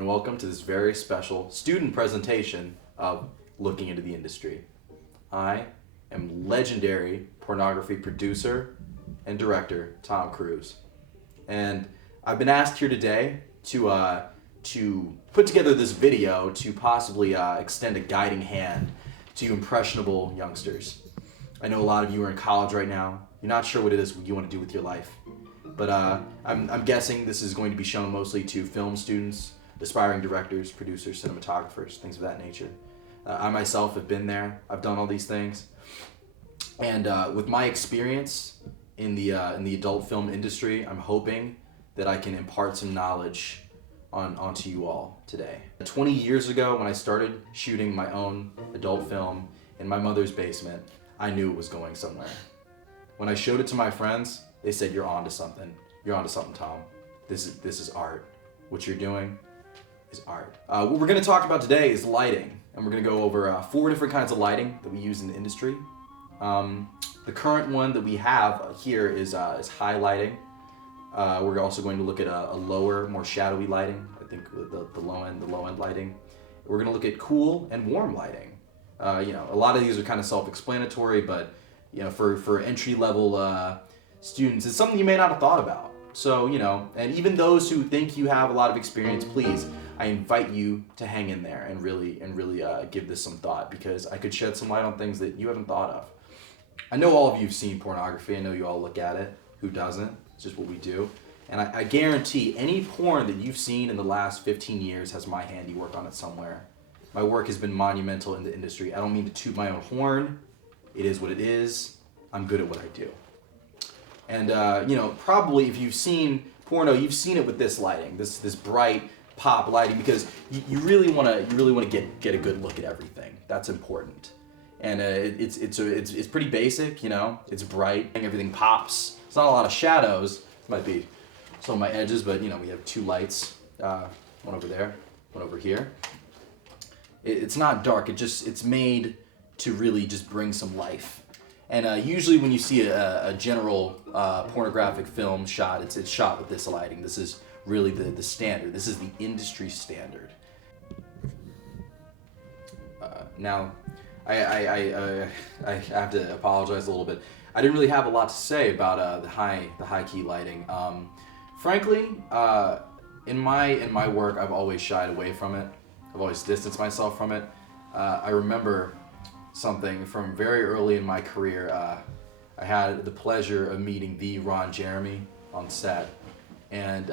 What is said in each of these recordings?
and welcome to this very special student presentation of Looking into the Industry. I am legendary pornography producer and director Thom Krüz, and I've been asked here today to put together this video to possibly extend a guiding hand to impressionable youngsters. I know a lot of you are in college right now. You're not sure what it is you want to do with your life. But I'm guessing this is going to be shown mostly to film students, aspiring directors, producers, cinematographers, things of that nature. I myself have been there. I've done all these things. And with my experience in the adult film industry, I'm hoping that I can impart some knowledge onto you all today. 20 years ago, when I started shooting my own adult film in my mother's basement, I knew it was going somewhere. When I showed it to my friends, they said, "You're onto something. You're onto something, Tom. This is art. What you're doing is art." What we're going to talk about today is lighting, and we're going to go over 4 different kinds of lighting that we use in the industry. The current one that we have here is high lighting. We're also going to look at a lower, more shadowy lighting. I think the low end lighting. We're going to look at cool and warm lighting. A lot of these are kind of self-explanatory, but for entry-level students, it's something you may not have thought about. So, and even those who think you have a lot of experience, please, I invite you to hang in there and really give this some thought, because I could shed some light on things that you haven't thought of. I know all of you have seen pornography. I know you all look at it. Who doesn't? It's just what we do. And I guarantee any porn that you've seen in the last 15 years has my handiwork on it somewhere. My work has been monumental in the industry. I don't mean to toot my own horn. It is what it is. I'm good at what I do. And probably if you've seen porno, you've seen it with this lighting, this bright pop lighting, because you really want to get a good look at everything. That's important. And it's pretty basic, It's bright, and everything pops. It's not a lot of shadows. This might be some of my edges, but we have 2 lights, one over there, one over here. It's not dark. It's made to really just bring some life. And usually when you see a general pornographic film shot, it's shot with this lighting. This is really the standard. This is the industry standard. Now, I have to apologize a little bit. I didn't really have a lot to say about the high key lighting. Frankly, in my work, I've always shied away from it. I've always distanced myself from it. I remember something from very early in my career. I had the pleasure of meeting the Ron Jeremy on set, and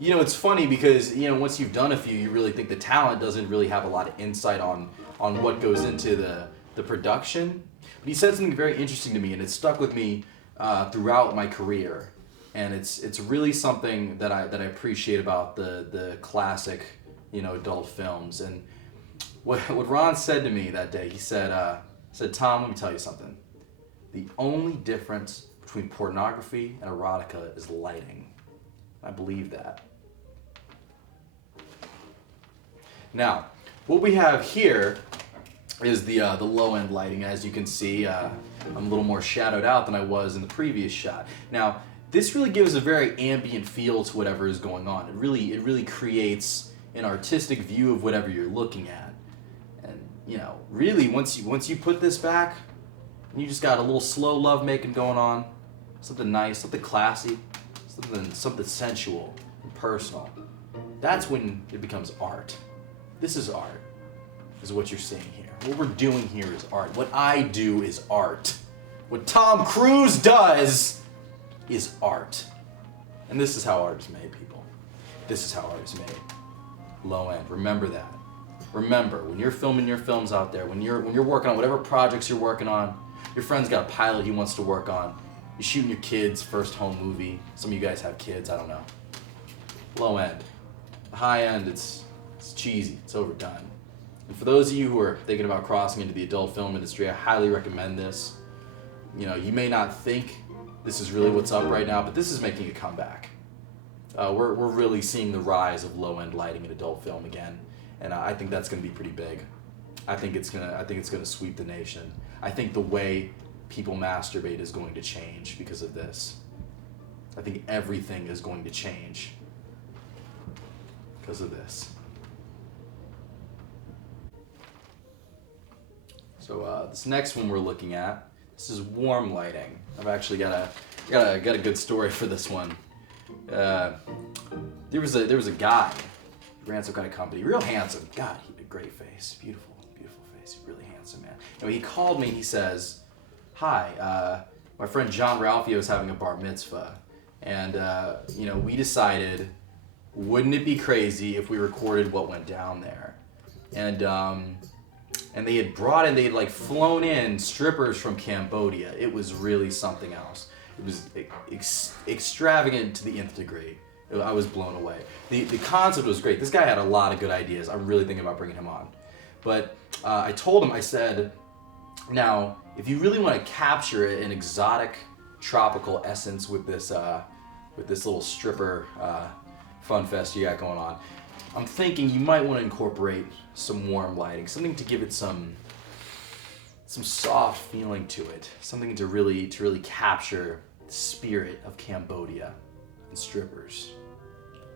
it's funny because once you've done a few, you really think the talent doesn't really have a lot of insight on what goes into the production. But he said something very interesting to me, and it stuck with me throughout my career. And it's really something that I appreciate about the classic adult films. And what Ron said to me that day, he said, "Tom, let me tell you something. The only difference between pornography and erotica is lighting." I believe that. Now, what we have here is the low end lighting. As you can see, I'm a little more shadowed out than I was in the previous shot. Now, this really gives a very ambient feel to whatever is going on. It really creates an artistic view of whatever you're looking at. And really once you put this back, and you just got a little slow love making going on, something nice, something classy, something sensual and personal. That's when it becomes art. This is art, is what you're seeing here. What we're doing here is art. What I do is art. What Thom Krüz does is art. And this is how art is made, people. This is how art is made. Low end. Remember that. Remember, when you're filming your films out there, when you're working on whatever projects you're working on, your friend's got a pilot he wants to work on, you're shooting your kid's first home movie. Some of you guys have kids, I don't know. Low end. High end, it's cheesy, it's overdone. And for those of you who are thinking about crossing into the adult film industry, I highly recommend this. You may not think this is really what's up right now, but this is making a comeback. We're really seeing the rise of low end lighting in adult film again, and I think that's going to be pretty big. I think it's gonna sweep the nation. I think the way people masturbate is going to change because of this. I think everything is going to change. because of this. So this next one we're looking at, this is warm lighting. I've actually got a good story for this one. There was a guy who ran some kind of company, real handsome. God, he had a great face, beautiful face, really handsome man. Anyway, he called me. He says, "Hi, my friend John Ralphio is having a bar mitzvah, and we decided, wouldn't it be crazy if we recorded what went down there?" And they had flown in strippers from Cambodia. It was really something else. It was extravagant to the nth degree. I was blown away. The concept was great. This guy had a lot of good ideas. I'm really thinking about bringing him on. But I told him, I said, now, if you really want to capture an exotic tropical essence with this little stripper fun fest you got going on, I'm thinking you might want to incorporate some warm lighting, something to give it some soft feeling to it, something to really capture the spirit of Cambodia and strippers.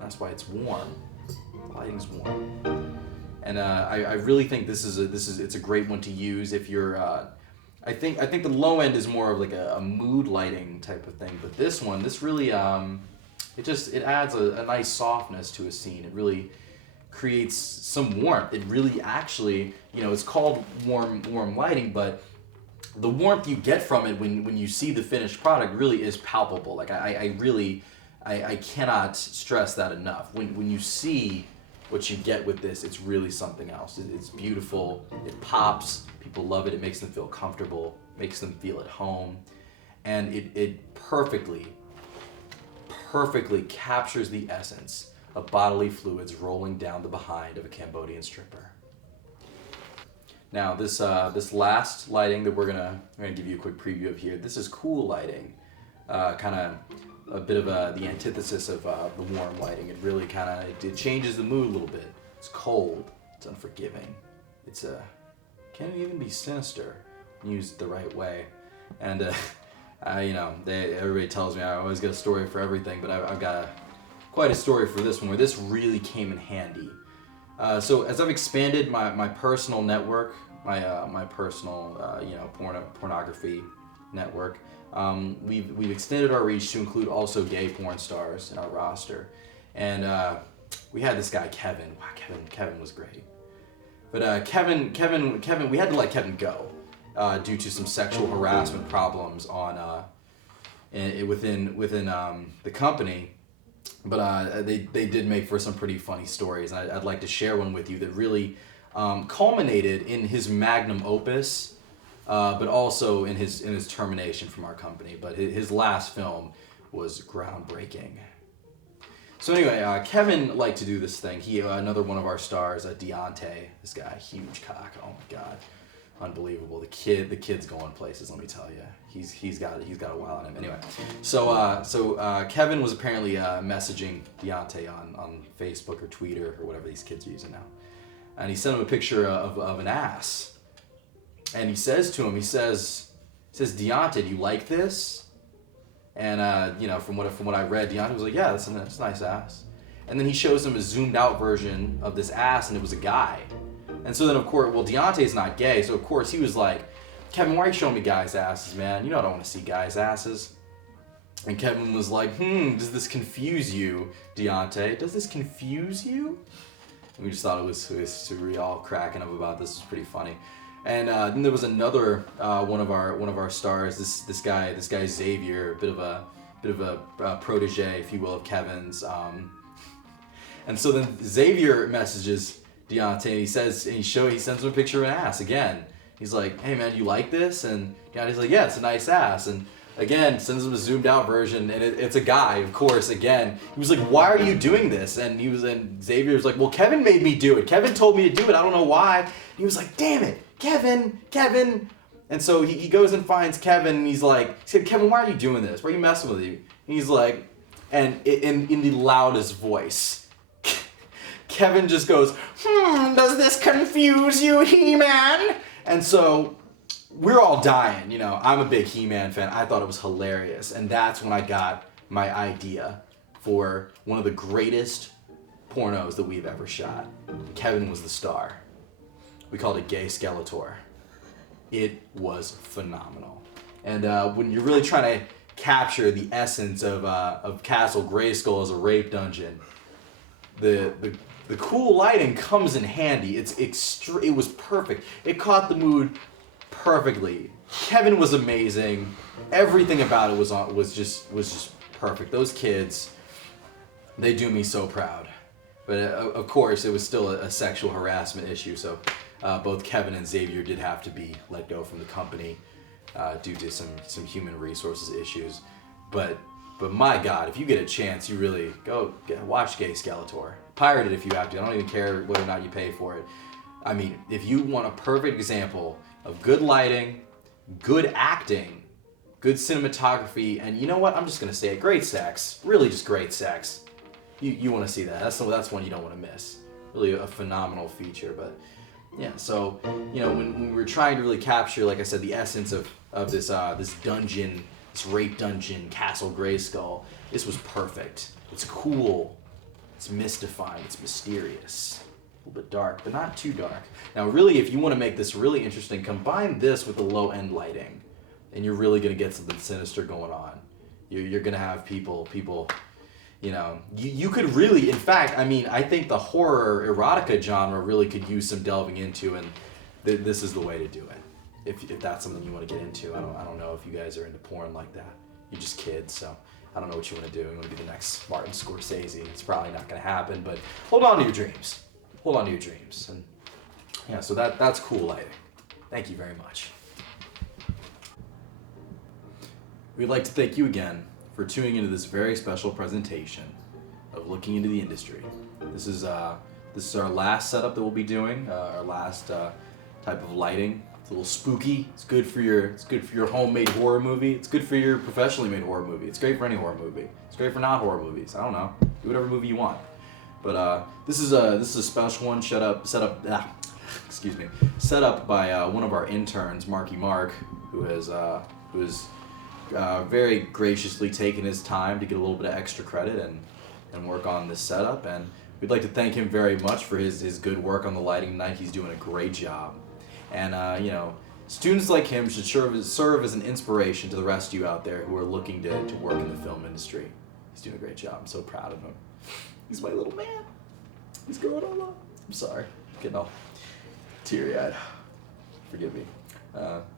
That's why it's warm. The lighting's warm, and I really think it's a great one to use if you're. I think the low end is more of like a mood lighting type of thing, but this really it adds a nice softness to a scene. It really creates some warmth. It really actually, it's called warm lighting, but the warmth you get from it when you see the finished product really is palpable. Like I cannot stress that enough. When you see what you get with this, it's really something else. It's beautiful. It pops. People love it. It makes them feel comfortable. Makes them feel at home, and it perfectly captures the essence of bodily fluids rolling down the behind of a Cambodian stripper. Now, this last lighting that we're gonna give you a quick preview of here. This is cool lighting, kind of a bit of the antithesis of the warm lighting. It really it changes the mood a little bit. It's cold. It's unforgiving. It's can even be sinister used the right way. And everybody tells me I always get a story for everything, but I've got quite a story for this one where this really came in handy. So as I've expanded my personal network, my personal pornography network, we've extended our reach to include also gay porn stars in our roster, and we had this guy Kevin. Wow, Kevin was great, but Kevin, we had to let Kevin go due to some sexual harassment problems within the company. But they did make for some pretty funny stories, and I'd like to share one with you that really culminated in his magnum opus, but also in his termination from our company. But his last film was groundbreaking. So anyway, Kevin liked to do this thing. He another one of our stars, Deontay. This guy, huge cock. Oh my God, unbelievable. The kid's going places. Let me tell you, he's got a while on him. Anyway, so Kevin was apparently messaging Deontay on Facebook or Twitter or whatever these kids are using now, and he sent him a picture of an ass, and he says to him, he says Deontay, do you like this? And from what I read, Deontay was like, yeah, that's a nice ass. And then he shows him a zoomed out version of this ass, and it was a guy. And so then, of course, Deontay's not gay, so of course he was like, Kevin, why are you showing me guys' asses, man? I don't want to see guys' asses. And Kevin was like, does this confuse you, Deontay? Does this confuse you? And we just thought it was we all cracking up about this. It was pretty funny. And then there was another one of our stars. This guy Xavier, a bit of a protege, if you will, of Kevin's. And so then Xavier messages Deontay, and he sends him a picture of an ass again. He's like, hey man, you like this? And Deontay's like, yeah, it's a nice ass. And again, sends him a zoomed out version, and it's a guy, of course, again. He was like, why are you doing this? And Xavier was like, well, Kevin made me do it. Kevin told me to do it. I don't know why. And he was like, damn it, Kevin. And so he goes and finds Kevin, and he said, Kevin, why are you doing this? Why are you messing with you? And he's like, and in the loudest voice, Kevin just goes, does this confuse you, He-Man? And so we're all dying, I'm a big He-Man fan. I thought it was hilarious. And that's when I got my idea for one of the greatest pornos that we've ever shot. Kevin was the star. We called it Gay Skeletor. It was phenomenal. And when you're really trying to capture the essence of Castle Grayskull as a rape dungeon, the cool lighting comes in handy. It was perfect. It caught the mood perfectly. Kevin was amazing. Everything about it was just perfect. Those kids, they do me so proud. But of course, it was still a sexual harassment issue. So both Kevin and Xavier did have to be let go from the company due to some human resources issues. But my God, if you get a chance, you really watch Gay Skeletor. Pirate it if you have to. I don't even care whether or not you pay for it. I mean, if you want a perfect example of good lighting, good acting, good cinematography, and you know what? I'm just gonna say it. Great sex. Really, just great sex. You want to see that. That's one you don't want to miss. Really a phenomenal feature. But yeah, so when we were trying to really capture, like I said, the essence of this dungeon, this rape dungeon, Castle Grayskull, this was perfect. It's cool. It's mystifying. It's mysterious. A little bit dark, but not too dark. Now, really, if you want to make this really interesting, combine this with the low-end lighting, and you're really gonna get something sinister going on. You're gonna have people. You could really, in fact, I think the horror erotica genre really could use some delving into, and this is the way to do it. If that's something you want to get into. I don't know if you guys are into porn like that. You're just kids, so I don't know what you want to do. You want to be the next Martin Scorsese. It's probably not going to happen, but hold on to your dreams. Hold on to your dreams. And yeah, so that's cool lighting. Thank you very much. We'd like to thank you again for tuning into this very special presentation of looking into the industry. This is our last setup that we'll be doing, our last type of lighting. It's a little spooky. It's good for your homemade horror movie. It's good for your professionally made horror movie. It's great for any horror movie. It's great for not horror movies. I don't know. Do whatever movie you want. But this is a special one set up by one of our interns, Marky Mark, who has very graciously taken his time to get a little bit of extra credit and work on this setup, and we'd like to thank him very much for his good work on the lighting tonight. He's doing a great job, and students like him should serve as an inspiration to the rest of you out there who are looking to work in the film industry. He's doing a great job. I'm so proud of him. He's my little man. He's growing all up. I'm sorry, getting all teary-eyed. Forgive me.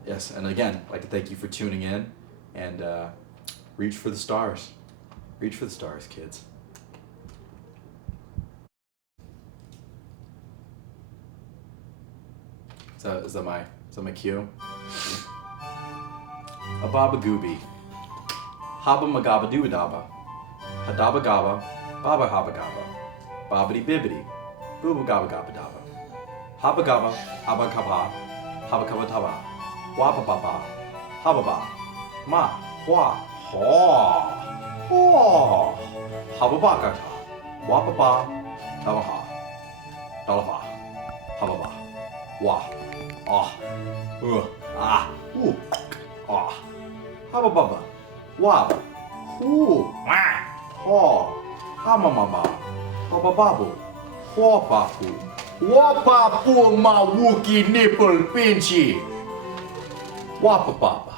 Yes, and again, I'd like to thank you for tuning in. And reach for the stars. Reach for the stars, kids. Is that my cue? Ababa gooby. Haba magaba doobadaba. Hadaba gaba. Baba haba gaba. Babidi bibbidi. Booba gaba gaba daba. Haba gaba. Haba kaba. Haba kaba taba. Wapa baba. Haba ba. Ma, hua, haw, hababakata, wapapa, tabaha, dalafa, hababa, wa, habababa, wab, haw, hamamaba, habababu, wapapu, mawuki nipple pinchy, wapapapa.